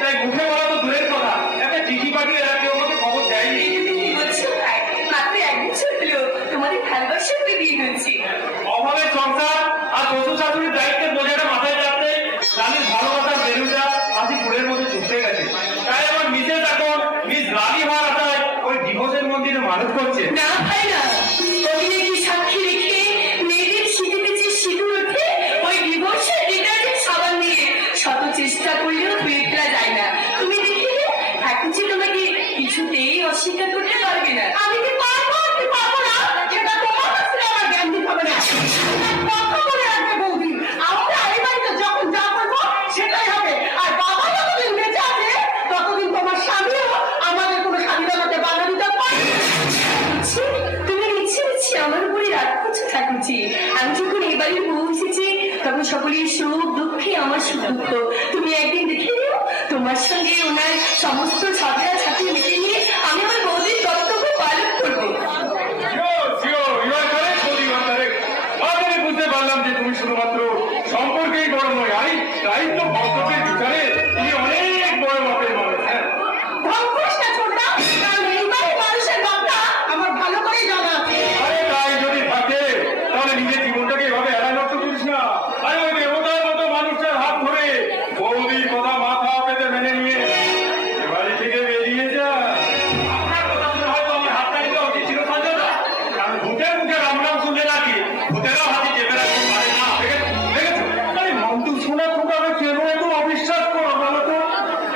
তাই মুখে বলা তো দূরের কথা, একটা চিঠি পাঠিয়ে এরা কেউ আমাকে খবর দেয়নি। মাত্র 1 বছর হলো তোমাদের ভালোবাসার বিয়ে হয়েছে। অভাবের সংসার আর শ্বশুর শাশুড়ির দায়িত্বের বোঝাটা মাথায় চাপতে রানীর ভালোবাসার বেলুনটা আজ ফুলের মধ্যে চুপতে গেছে। তাই আমার মিসেস এখন মিস রানী হওয়ার আশায় ওই ডিভোর্সের মন্দিরে মানুষ করছে। না ভাই না, অভিনয়কে সাক্ষী রেখে মেয়েদের সিঁথিতে যে সিঁদুর ওঠে ওই ডিভোর্সের ডিটারজেন্ট সাবান দিয়ে শত চেষ্টা করলেও ধুয়ে ফেলা যায় না। তুমি দেখলে এখন যে তোমাকে কিছুতেই অস্বীকার করতে পারবে না। আমি কি পারবো কি পারবো না সেটা তোমার কাছে আমার জ্ঞান দিতে হবে না। কথা বলে রাখবে বৌদি, আমরা এই বাড়িতে যখন যা করবো সেটাই হবে। আর বাবা যতদিন বেঁচে আছে ততদিন তোমার স্বামীও আমাদের কোনো স্বাধীনতাতে বাধা দিতে পারবে না। তুমি ইচ্ছে আমার উপরে রাগ করছো ঠাকুরজি। আমি যখন এই বাড়ির বউ এসেছি তখন সকলের সুখ দুঃখে আমার সুখ দুঃখ তুমি একদিন দেখে নিও। তোমার সঙ্গে ওনার সমস্ত ঝগড়া ঝাঁটি মিটে নিয়ে আমি আমার বৌদির কর্তব্য পালন করবো। বুঝতে পারলাম যে তুমি শুধুমাত্র সম্পর্কেই বড় নয়, আই দায়িত্ব কর্তব্যের বিচারে তুমি অনেক বড় মাপের মানুষ। আমার ভালো করে জানা আছে। আরে তাই যদি থাকে তাহলে নিজের জীবনটাকে এভাবে এড়ায় নষ্ট করিস না। আরে ওই দেবতার মতো মানুষের হাত ধরে বৌদির কথা মাথা পেতে মেনে নিয়ে বাড়ি থেকে বেরিয়ে যা। আপনার কথা শুনে হয়তো আমার হাতটা নিতে উচিত ছিল সঞ্জয়দা, কারণ ভূতের মুখে রাম রাম শুনলে নাকি ভূতেরাও হাতে চেপে রাখতে পারে না। দেখেছো আরে মন্টু শোনা তোকে কেন এত অবিশ্বাস করো বলো তো?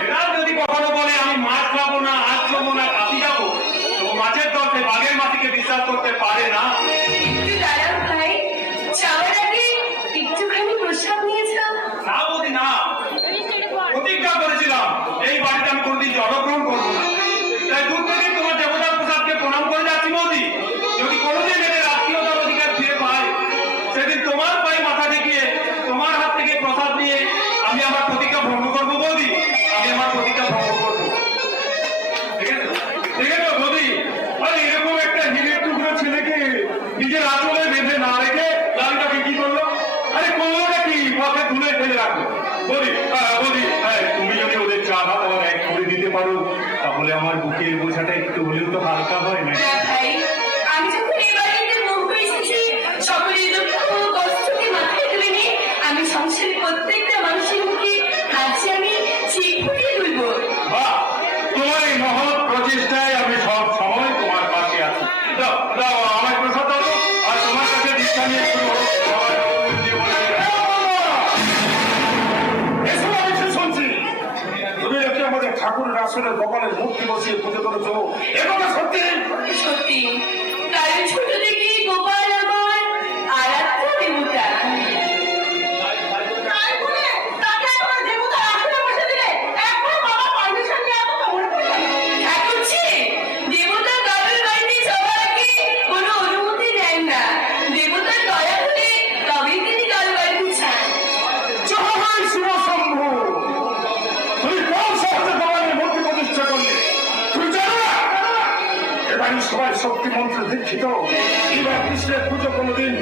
এরা যদি কখনো বলে আমি মাছ খাবো না, আজ খাবো না, কাশি যাবো, তো মাছের দলতে বাঘের মাটিকে বিশ্বাস করতে পারে না। একটু দাঁড়াও ভাই, যাওয়ার আগে একটুখানি প্রসাদ নিয়েছিলাম। না বৌদি না, প্রতিজ্ঞা করেছিলাম এই বাড়িতে আমি কোনদিন জলগ্রহণ করবো না। তাই দূর থেকে তোমার দেবতার প্রসাদকে প্রণাম করে যাচ্ছি বৌদি। যদি কোনোদিন এদের আত্মীয়তার অধিকার ফিরে পাই সেদিন তোমার পায়ে মাথা ঠেকিয়ে তোমার হাত থেকে প্রসাদ নিয়ে আমি আমার প্রতিজ্ঞা ভঙ্গ করবো বৌদি। আমি আমার প্রতিজ্ঞা ভঙ্গ করবো। ঠিক আছে ঠিক আছে বৌদি। আরে এরকম একটা হিরের টুকরো ছেলেকে নিজের আঁচলে বেঁধে না রেখে লালটাকে কি করলো? আরে করলোটা কি? পথে তুলে ফেলে রাখলো। বলি বলি তুমি যদি ওদের চা ভাত আমার এক করে দিতে পারো তাহলে আমার বুকের বোঝাটা একটু হলেও তো হালকা হয় না? ভাই, আমি যখন এই বাড়িতে মুখ এসেছি সকলের দুঃখ কষ্টকে মাথায় তুলে নিয়ে আমি সংসারের প্রত্যেকটা মানুষের মুখে হাসি আমি চেক ফুটিয়ে তুলবো। বাহ, তোমার এই মহৎ প্রচেষ্টায় আমি সব সময় তোমার পাশে আছি। দাও দাও আমার প্রসাদ দাও আর তোমার কাছে দীক্ষা নিয়ে শুরু হোক। তুমি নাকি আমাদের ঠাকুরের আসনের কপালের মূর্তি বসিয়ে পুজো করেছো, এটা সত্যি? সত্যি, কারণ ছোট থেকে গোপাল আমার আরাধ্য দেবতা। দেবতা কারোর বাড়িতে যাওয়ার আগে কোনো অনুমতি দেন না। দেবতার দয়া হলে তবেই তিনি কারোর বাড়িতে যান। জয় শিব শম্ভু, তুমি কোন সহজে ভগবানের মূর্তি প্রতিষ্ঠা করলে? তুমি জানো না এবারে সবাই শক্তি মন্ত্রে দীক্ষিত। এবার কৃষ্ণের পুজো কোনোদিন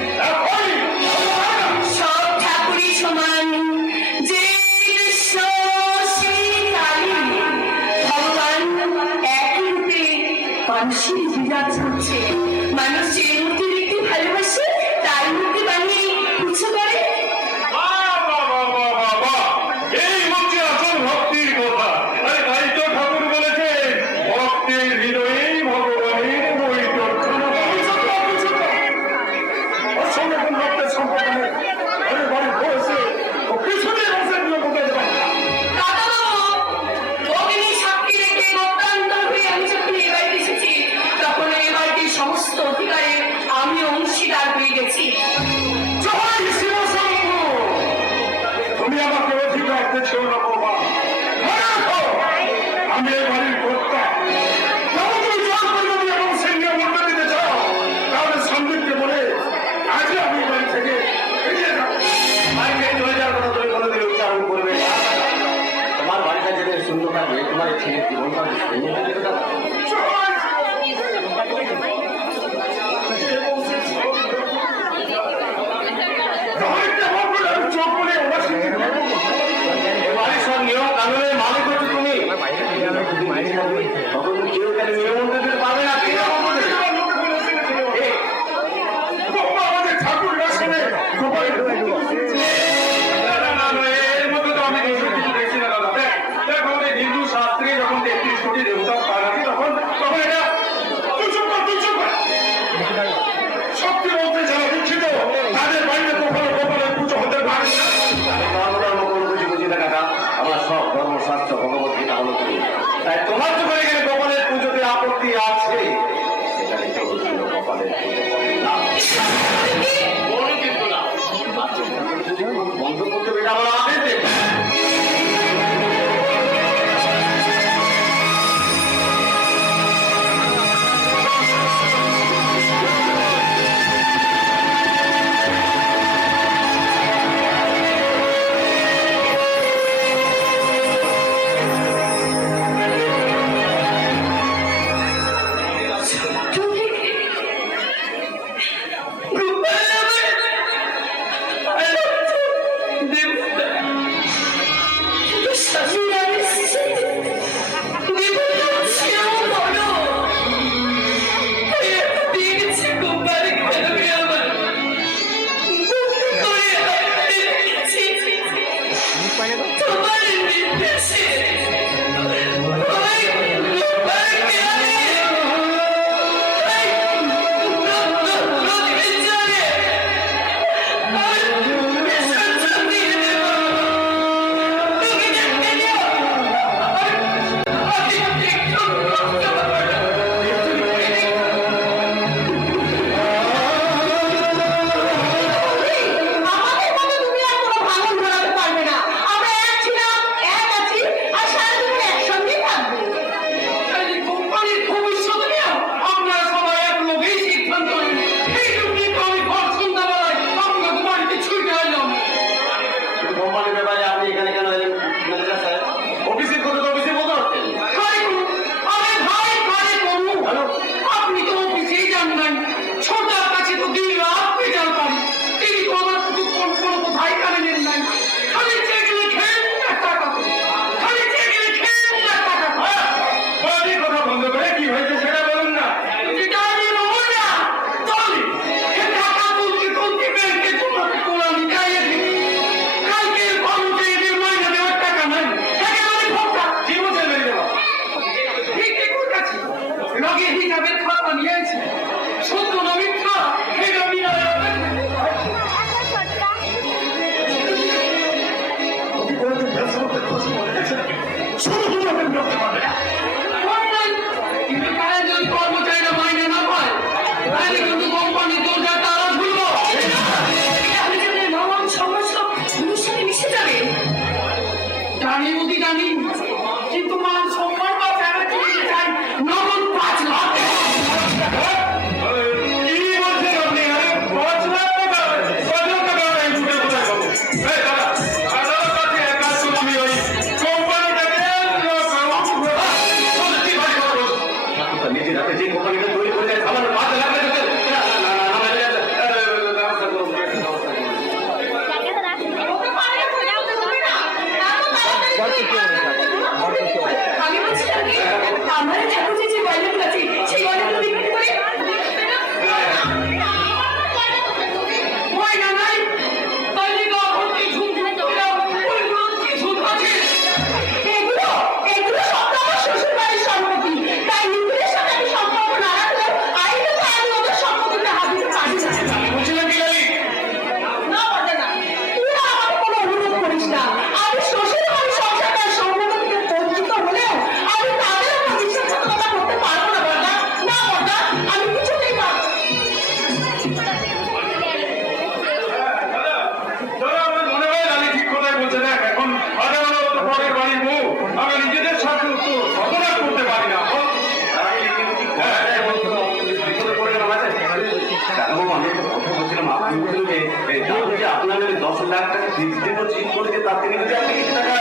সব ঠাকুরই সমান, যে কৃষ্ণ সেই কালী, ভগবান একই রূপে মানুষের বিরাজ করছে। মানুষ যে মূর্তি দেখতে ভালোবাসে তার মূর্তি বানিয়ে পুজো করে। এই হচ্ছে আসল ভক্তির কথা। আরে তাই তো ঠাকুর বলেছে ভক্তের হৃদয়েই ভগবানের বৈঠক। সঙ্গে কোন ভক্তের সম্পর্ক নেই। আরে বাড়ি বসে ও পিছনে বসে দিল কোথায় যাবে? অগ্নি সাক্ষী রেখে গত্যান্তর হয়ে আমি যখন এ বাড়িতে এসেছি তখন এ বাড়িটির সমস্ত অধিকারে আমি অংশীদার হয়ে গেছি। জয় শিব শম্ভু, তুমি আমাকে অধিকার দিচ্ছ না বাবা। আমি এই বাড়ির কর্তা। তুমি জল পরিমাণ এবং সিংহে মূল্য দিতে চাও তাহলে সন্দীপকে বলে আজই আমি এই বাড়ি থেকে বেরিয়ে যাবো। বাড়িতে চলে যাওয়ার কথা তুমি কোনোদিন উচ্চারণ করবে না। তোমার বাড়িটা যেতে সুন্দর থাকবে, তোমার এই ছেলের জীবনটা সুন্দর থাকবে। চোখ বলে বাড়ির সব নিয়ম কানুনের মালিক হচ্ছে হিন্দু শাস্ত্রে যখন 33 কোটি দেবতার স্থান আছে তখন তখন এটা তুই চুপ কর, তুই চুপ কর। সত্যি বলতে যারা শিক্ষিত তাদের বাড়িতে গোপালের পুজো হতে পারে না। ধর্ম কোনো বুঝি বুঝি না কাকা, আমার সব ধর্মশাস্ত্র ভগবত গীতা হলো তুমি। তাই তোমার চোখে এখানে গোপালের পুজোতে আপত্তি আছে, সেখানে কেবল ছিল গোপালের পুজো হবে না। কোনো কিন্তু না। বন্ধ করতে হবে, এটা আমার আদেশ দেবে। কিন্তু মান সম্মান বা ফ্যামিলি চাই নগদ 5 লাখ। কি বলছেন আপনি? আরে 5 লাখ টাকা? 5 লাখ টাকা আমি ছুটে কোথায় পাবো? এই দাদা, দাদার কাছে এক কাজ করো, তুমি ওই কোম্পানিটাকে সত্যি ভাই করো। নিজের হাতে যে কোম্পানিটা তৈরি করে দেয়, আমার 5 লাখ টাকা দেবে। আমি বলছি আমার ঠাকুর যে গয়না আছে সেই গয়নাগুলো বিক্রি করে গয়না নাই তাহলে তো ভর্তি এগুলো সব তো আমার শ্বশুর বাড়ির সম্পত্তি, তাই নিজের সাথে আমি সম্পর্ক না রাখলে আইনে তো আমি ওদের সম্পত্তিতে হাত দিতে পারি না। বুঝলেন কি জানি? না পারবে না, তুই আমার কোনো অনুরোধ করিস না। আমি শ্বশুর বাড়ির সংসারটা সম্পর্ক থেকে বঞ্চিত হলেও আমি তাদের উপর বিশ্বাসঘাতকতা করতে পারবো না বর্দা। না বর্দা, আমি কিছুতেই পারবো না। দাদা, আমার মনে হয় আমি ঠিক কথাই বলছে না। এখন আগে মনে হতো পরের বাড়ির বউ, আমরা নিজেদের সাথে তো অপরাধ করতে পারি না। আপনার 10 লাখ টাকা ফিক্সড ডিপোজিট করেছে, তার থেকে যদি আপনি কিছু টাকা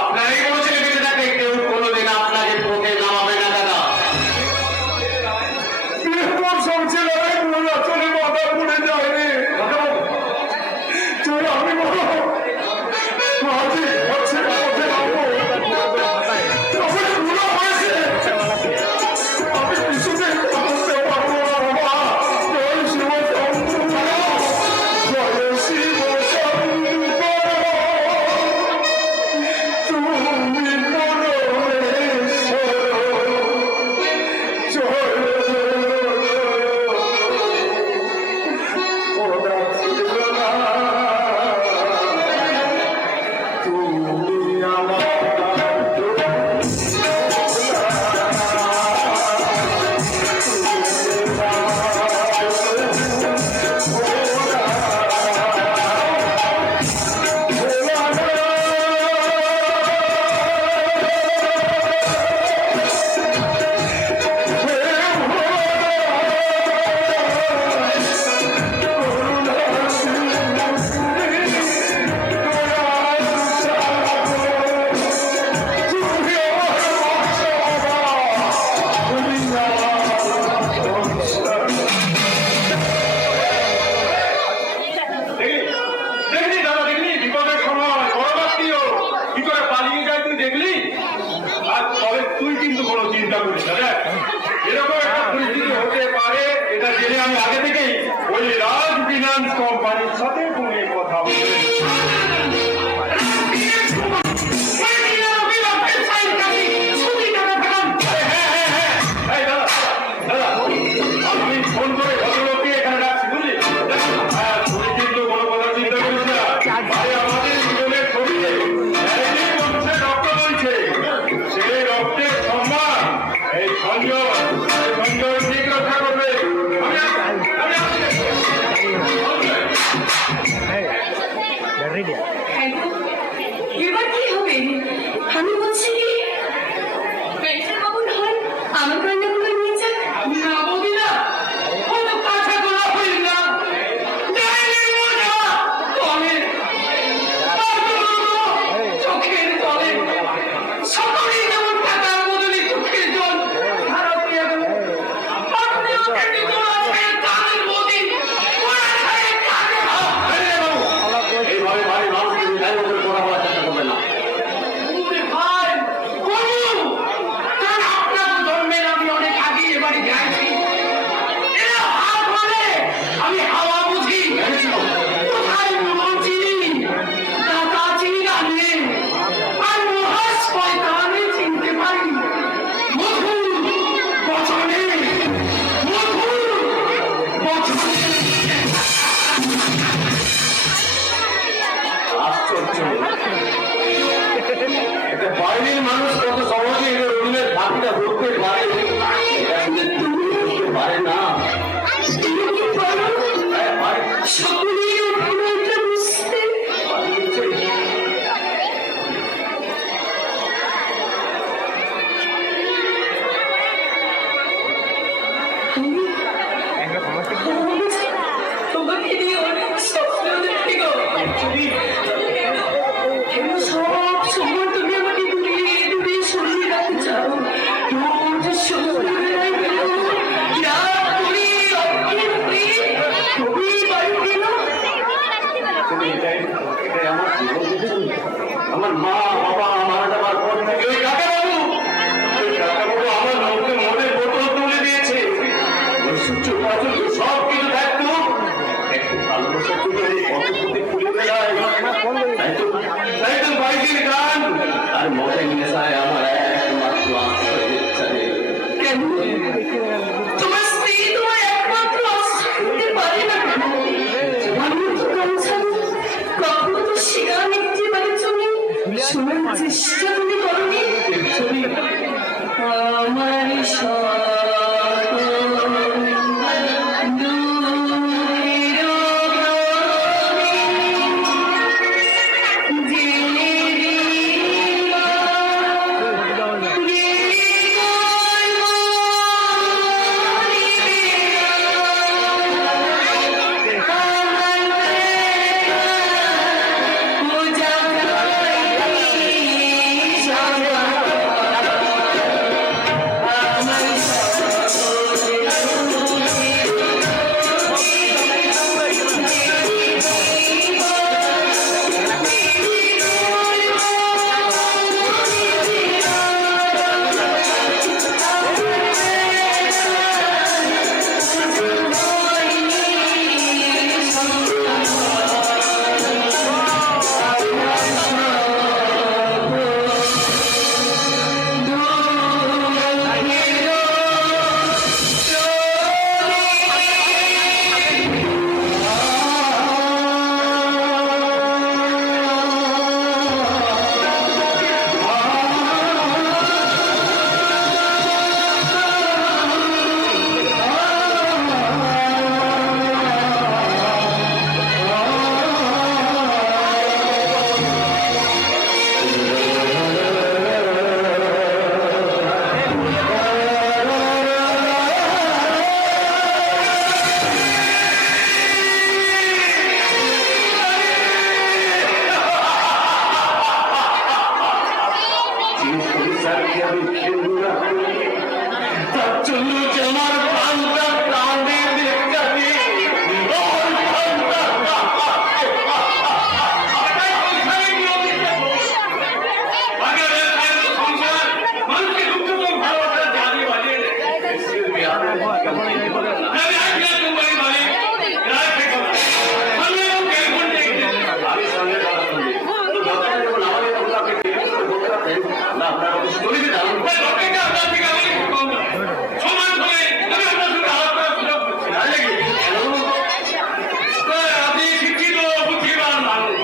আপনারই বলছিলেন বেঁচে থাকে, কেউ কোনোদিন আপনাকে পথে নামাবে না দাদা। চলে মাথা পুড়ে যায়নি। তুই দেখলি দাদা, দেখলি বিপদের সময় পরবর্তীও কি করে পালিয়ে যায় তুই দেখলি। আর তবে তুই কিন্তু কোনো চিন্তা করিস না, দেখ এরকম একটা পরিস্থিতি হতে পারে এটা জেনে আমি আগে থেকেই ওই রাজ ফিনান্স কোম্পানির সাথে ফোনে কথা বলে আমি ফোন করে ভদ্রলোককে এখানে রাখছি, বুঝলি। হ্যাঁ, তুই কিন্তু কোনো কথা চিন্তা করিস না। ভাই আমাদের জীবনের শরীরে একই বংশে রক্ত বইছে, সেই রক্তের সম্মান এই সঞ্জয় ঠিক রক্ষা করবে। এবার কি হবে? আমি বলছি কি পেটের বাবুর হয় আমার রান্নাগুলো নিয়ে যাক। না বৌদি না, অত কাছে গোলা হইল না। চোখের তলে সকলেই যেমন টাকার বদলে চোখের জল ধারা দিয়ে গেল, আপনি ওকে দিতে আছেন কানের বদি ওরা ছাড়ে কানে। এইভাবে ভাই মানুষকে বিদায় করে কথা বলার চেষ্টা করবে না। ওরে ভাই করু, কারণ আপনার জন্মের আমি অনেক আগে এ বাড়ি যাইছি। এরা হাত বলে আমি হাওয়া বুঝি, কোথায় মন চিনি টাকা চিনি জানে, আর মহাস পয়তানে চিনতে পারি। মধুর বচনে, মধুর বচনে। আশ্চর্য, একটা বাইরের মানুষ কত সহজে এই রুমের বাকিটা ধরতে পারে, এটা কিন্তু ধরতে পারে না। তুমি কি বলো? হ্যাঁ, পারে। সকলেই অভিনয়টা বুঝতে পারিয়েছে। তোমাকে নিয়ে অনেক স্বপ্ন দেখি গো। কেন সব সময় তুমি আমাকে দূরে দূরে সরিয়ে রাখতে চাও? রোজ সন্ধ্যেবেলায় বেরো, রাত করে অজ্ঞান হয়ে তবে বাড়ি ফেরো। তুমি এটাই আমার জীবন দিচ্ছ। আমার মা বাবা মারা যাবার পর থেকে ওই কাকাবাবু আমার মুখে মনের বোতল তুলে দিয়েছে। ওই সূর্য পাচল সব কিছু থাকতো, একটু ভালোবাসার জন্য এই পথে খুলে বেড়ায়। তাই তো বাইকের গান আর মদের নেশায় আমার একমাত্র আশ্রয় দিচ্ছে। কেন? তোমার স্ত্রী তোমার একমাত্র আশ্রয় দিতে পারে না কেন? আমি তো গামছানো কখনো তো শিকার নিতে পারি তুমি শোনার চেষ্টা তুমি করনি। আমার যদি আমি খেলবো না করি, তার জন্য যে আমার প্রাণটা প্রাণের লেখা দিয়ে মানুষকে দুঃখ তো ভালোবাসা জানি বাজিয়ে আমি সঙ্গে কথা শুনবি যখন আমাদের আপনাকে বলতে পারতেন না আপনার অফিস করে দিলাম সমান হয়ে আমি আপনার সঙ্গে আলাপ করার সুযোগ করছি আপনি শিক্ষিত বুদ্ধিমান মানুষ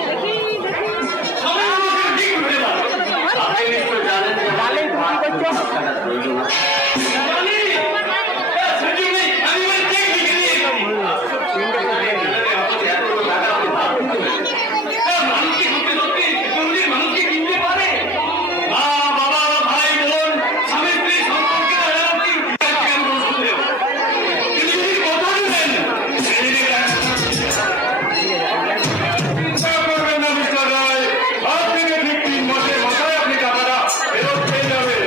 সবাই আমাকে ঠিক করতে পারেন আপনি নিশ্চয় জানেন যে প্রয়োজন না জানি সুযোগ নেই আমি ওই চেক লিখে দিয়েছি মানুষকে সত্যি সত্যি জরুরি মানুষকে কিনতে পারে মা বাবা ভাই বোন স্বামী স্ত্রী সম্পর্কে তিনি যদি কথা দিলেন চিন্তা করবেন না মিস্টার রায় আজ থেকে ঠিক 3 মাসের মাথায় আপনি টাকাটা ফেরত পেয়ে যাবেন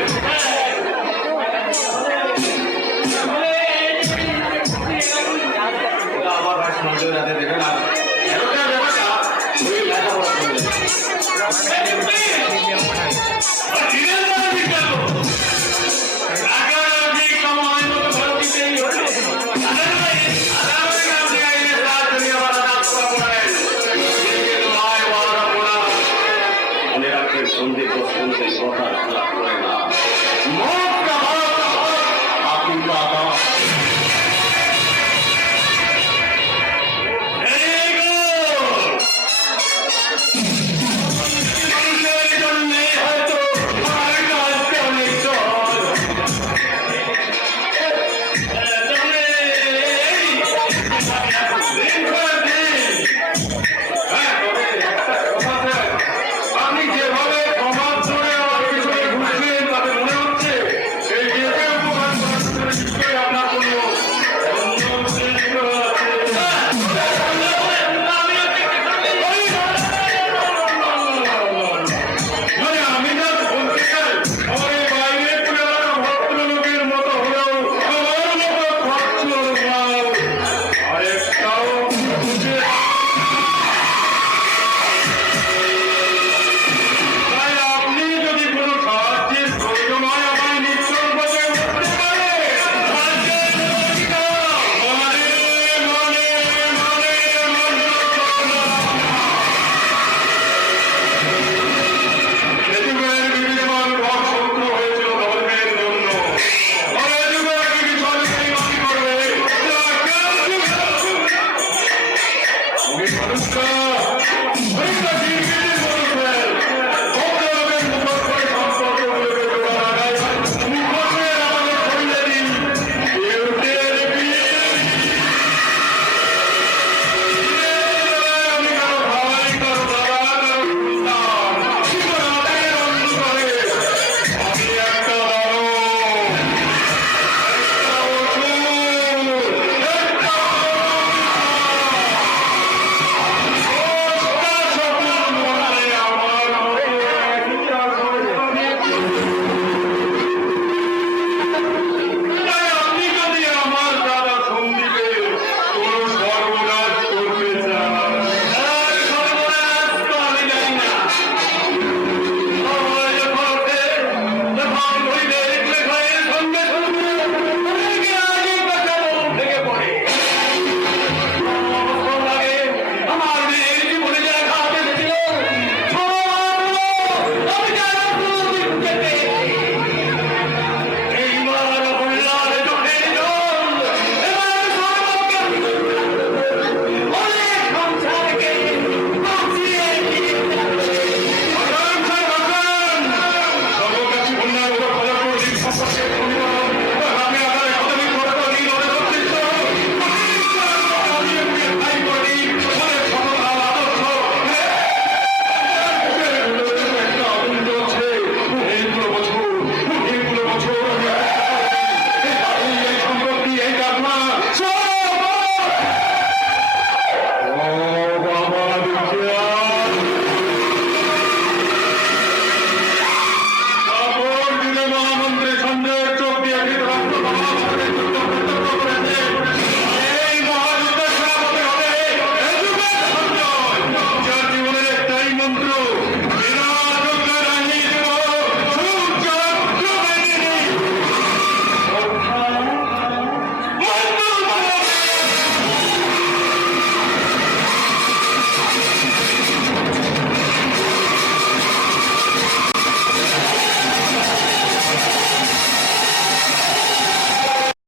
আমার ভাই সমাজে রাতে দেখে না এরকম ব্যাপারটা ওই লেখাপড়া করে মনে রাখবেন সন্ধে বসন্তে কথা খেলা করে না আপনি তো